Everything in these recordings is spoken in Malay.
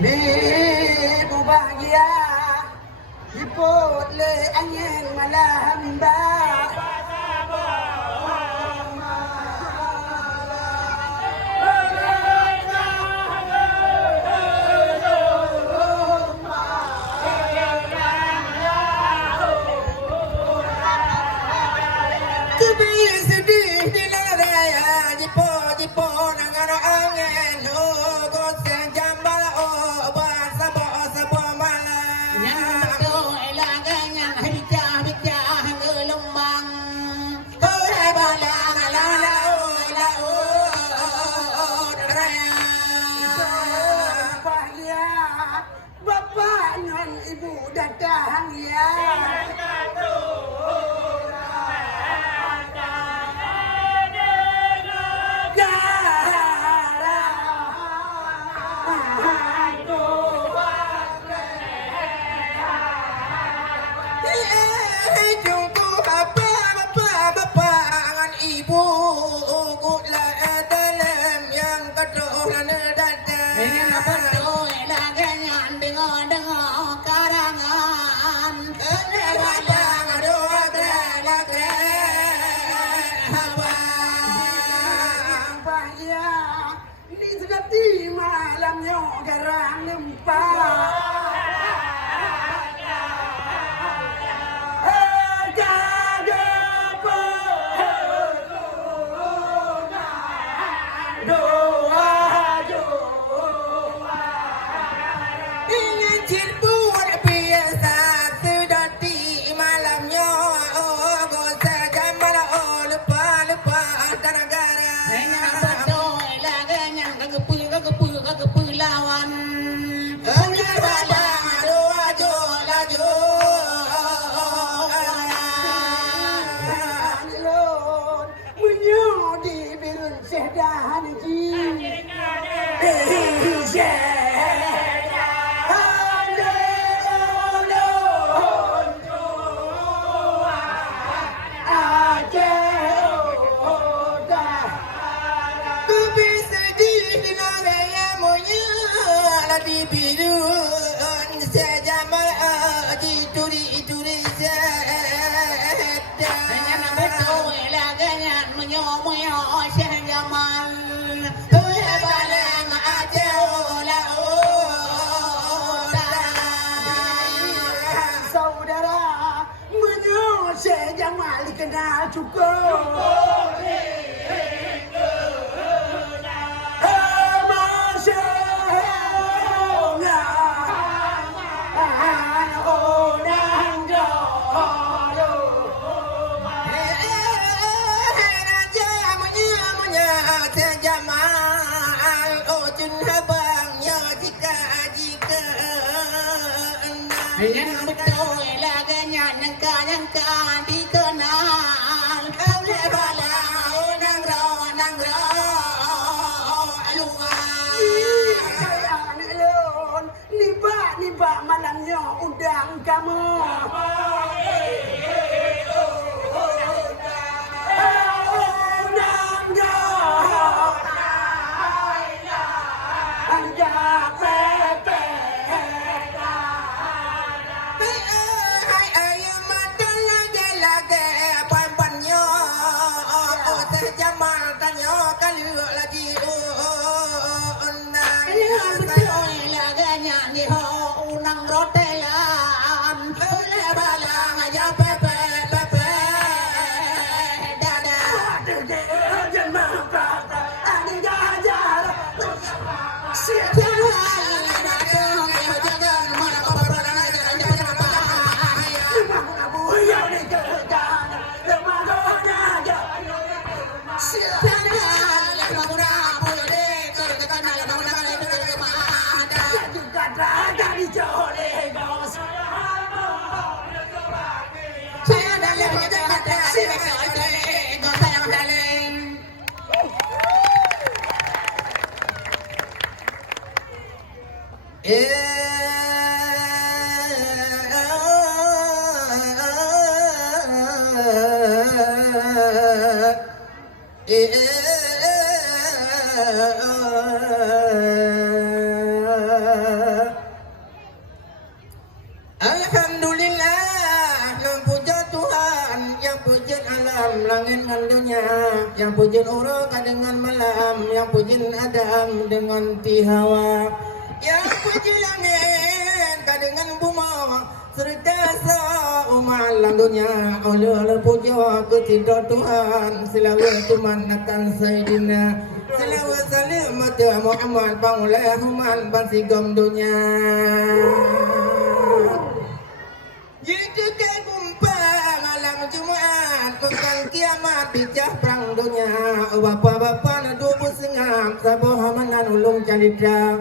Bibu bahagia Iput le angin malah hamba sedih di raya jipo nangano angin go jambal obat sabo malam yang do elangan yang hijah ngelembang balang la raya bahagia bapak dan ibu datang ya dengar saudara numpang kenal cukup yang betul laganya nangka dikenal oleh balau nang ro sayang lon niba malamnya undang kamu yang pujian urang dengan malam, yang pujian Adam dengan tihawa, yang puji langit dengan bumi serta seumalang dunia. Oleh puja ketiga Tuhan, selawat tuman akan Sayyidina, selawat salam atas Muhammad pangulahuman bansigam dunia. Jika kumpa malam Jumat bukan kiamat pecah perang dunia. Bapa-bapa na dubu sengam saboh manan ulung calitra.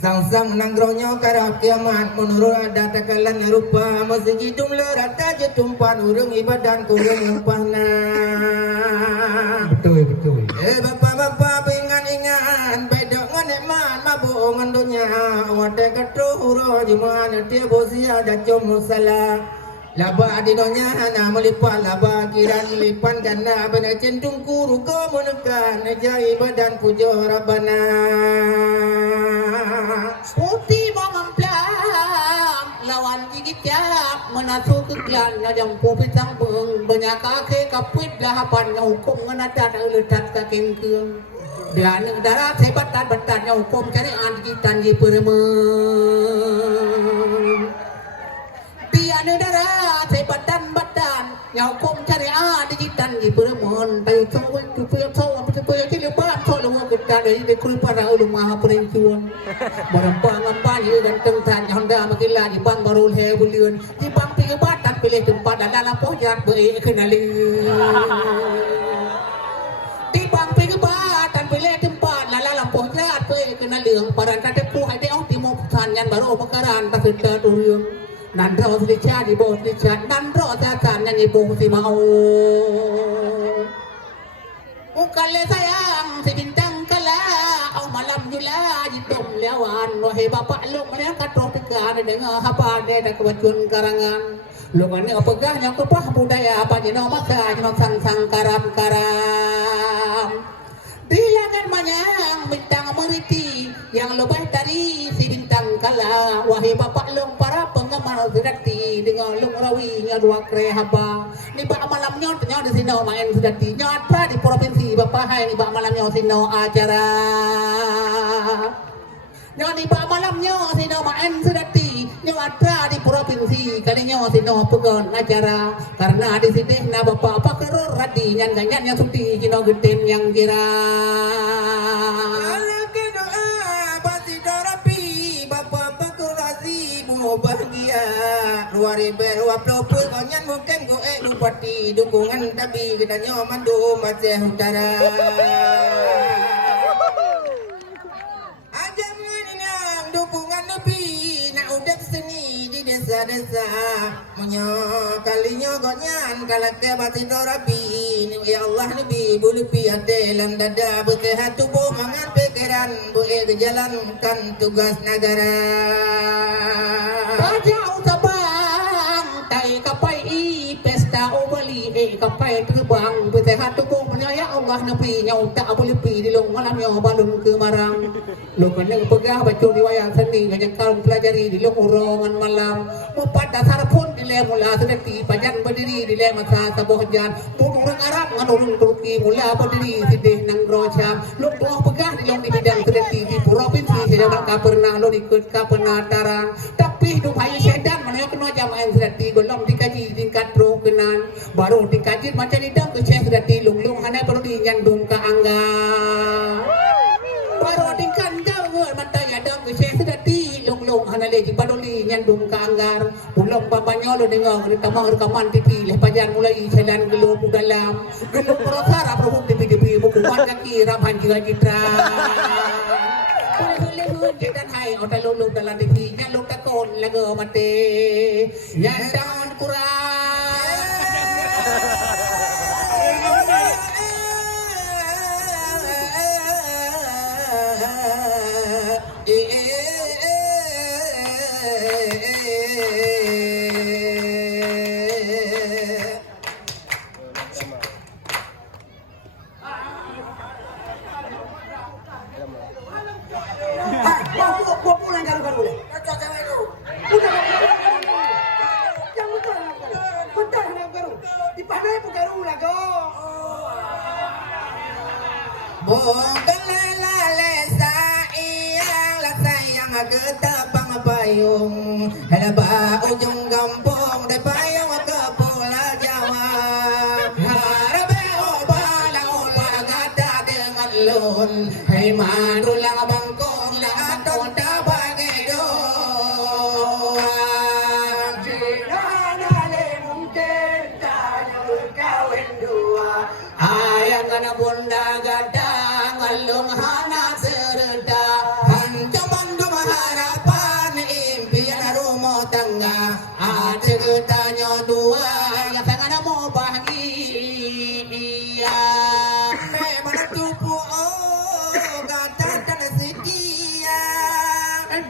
Sang-sang nanggronya karap kiamat menurut ada takalan rupa masjid jumlah rata jetumpan urung ibadan kurung umpahna. betul Bapa-bapa ingat-ingat bedok nganeman mabuk ngandunya wate katro huro juman dia bosia dacom musala laba adinonya hana melipat laba kiran lipan karena bena centung kuru ke menekan jai badan pujo rabana putih mengamplam lawan gigit tiap menatu kegian najam pupitang beng banyak kaki kapit lahapan hukum nganadat letat kakengkeung Dia negara sebatan-batannya hukum syariat kita di peremen. Dia negara sebatan-batan yang hukum syariat kita di peremen. Tayu cowok tu punya cowok tu lepas cowok kita dari dekul para ulama perincuan. Barang apa ni ganteng tan Honda makila di bang baru hebulian di bang pingabatan pilih tempat dalam pojat beri kenali. Bang pegabatan pilih tempat lala lampuh jahat pe kena leung paran kate pu hai teh ti mo putan yan baru makaran ta sita turun nan ro si cha di bo si cha nan ro ta kan yan ibu si mau bukan le sayang si bintang kala au malam jula di dom lewan wahai bapak lu mana katrok tekan dengar apa de dak wacun karangan lu mana apagah yang kepah budaya apa jenau masa jenau sang karam Dilakan manyang bintang meriti yang lebih dari si bintang kala wahai bapak long para penggemar sedati dengan long rawi nya dua krehaba ni bak malam nyot nya di sino main sedati nyot pra di provinsi bapak hai ni bak malam nya sino acara nyot di bak malam nya sino main sedati nyot pra di provinsi kalinya sino pegon acara karena di sini na bapak pakeror radi nyan ganyan yang suti kino geden yang kira bahagia luar berwa propo konyan mungkin goe lupati dukungan tapi kedanya mandu Aceh Utara aja menang dukungan lebih nak udah seni di desa-desa menyo kalinya konyan kalake bati dorapi ya Allah nabi bulu pi ate lan dada bersehat tubuh mangan pikiran boleh jalankan tugas negara Jauh tabang, tai kapai i pesta obali kapai terbang bersehat tubuh menyaya Allah nabi nyau tak boleh pi di long malam yang balun ke marang lo kena pegah baca riwayat seni ngajak kau pelajari di long urongan malam mupat dasar pun di le mula sedati pajan berdiri di le masa sabuh jan urang Arab ngan urang Turki mula berdiri sidih nang roja lo tuah pegah di long di bidang sedati di provinsi sedang ka pernah lo ikut ka penataran tapi hidup hayu sedan mana kena jamaah sedati golong dikaji tingkat pro kenan baru dikaji macam ni dah ke sedati lung hana perlu dinyandung ke angga baru tingkan jauh mata ya dah ke sedati lung hana lagi paduli nyandung ke anggar pulang babanya lo dengar rekaman TV leh pajan mulai jalan gelung dalam gelung prosara prohum TV buku kaki ramhan juga citra dan hai otak lulu dalam TV nya lu takon lagu mati nyandang kurang Gua pulang garu-garu deh. Cocok cewek lu. Udah. Yang betul. Betul garu. Dipanai pun garu lah go. Bukan lele sayang lah sayang ketapang payung halaba ujung kampung de payung ke Pulau Jawa harabe obala ola gata dengan lun hai manulang bangkong la kota bagai doang Jina le mungkin tanya kawin dua. ayang kana bunda gadang ngalung hana sereda hancam bandung harapan impian rumah tangga ada tanya dua yang sangat mau bahagia memang tupu oh kata dan sedia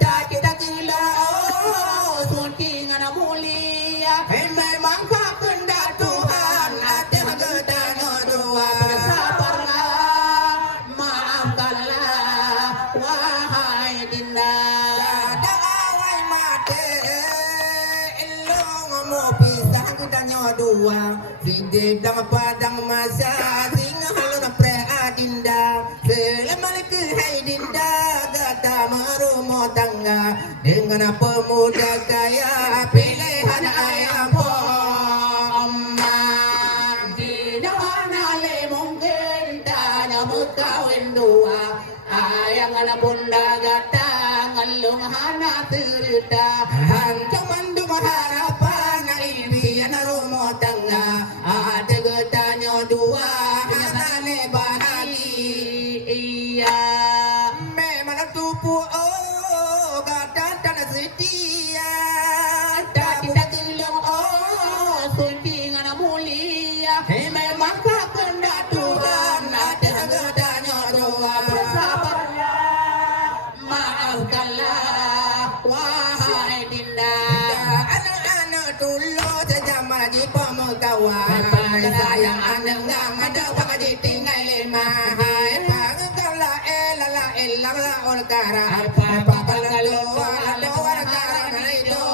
dah kita gila oh sunting anak mulia memang kau kendak Tuhan ada ketanya dua bersabarlah maafkanlah wahai dinda ada awai mati elong mau pisah ketanya dua di dalam padang masa singa halun pre adinda bangga dengan pemuda kaya pilihan ayah Muhammad. Mungkin tanya berkawin dua ayang anak bunda gatang ngalung hana cerita Hancaman dua harapan impian rumah tangga ada getanya dua anane bahagia memang tupu oh kata tanah setia tak kita gelong oh suci ngana mulia memang kehendak Tuhan ada getanya dua maafkanlah wahai dinda anak-anak dulu sejama di pemekawan sayang anak ngam ada baka ditinggal lemah bangkalah elala elala olkara papakalo alo olkara itu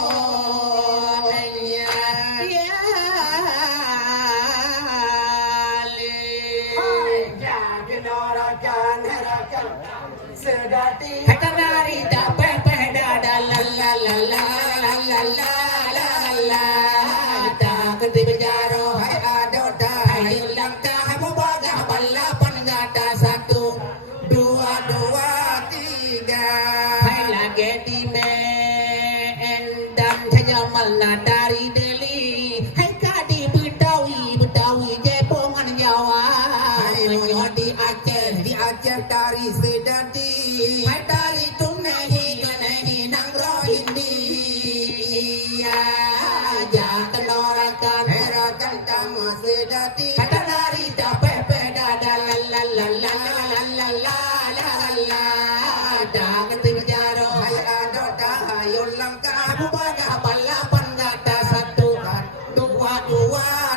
Jangan orakan harakan sedati. kata dari dapat pada la la la la la la la la la tak kerti berjaro hai adota hai langkah mubaga balapan gata 1 2 2 3 hai lagi di dan saja malna dari Deli hai kadi Betawi Jepongan Jawa hai di Aceh dari sedati hai dari tunehi ganehi nang rohindi ya jangan orakan herakan tamu sedati kata dari dapat pada la la la la la la la la la tak kerti berjaro hai adota hai langkah mubaga balapan gata 1 2 2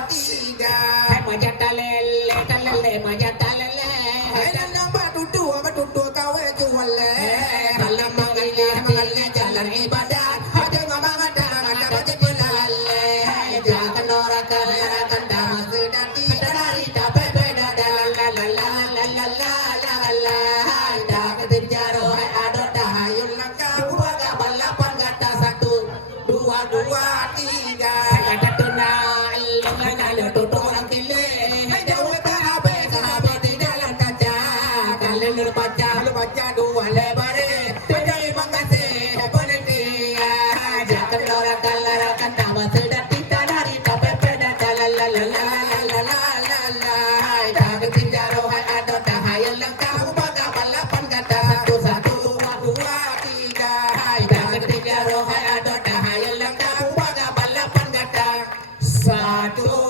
3 hai talele majatalele hai nang batu kawe jual malam mengalir jalan ibadat ada mama ada baca pelale jangan orakan damas sedati dari dapat beda la la la la la la la la la tak kerti berjaro hai adota hai langkah mubaga balapan gata 1 2 2 3 kata tuna lalu tutup orang kile hai dawe kabe kabe di dalam kaca kalian baca lu baca dua lebare pedai mangase penelti jangan orakan damas sedati dari dapat beda la la la la la la la la tak kerti berjaro hai adota hai langkah mubaga balapan gata 1 2 2 3 tak kerti berjaro hai adota hai langkah mubaga balapan gata 1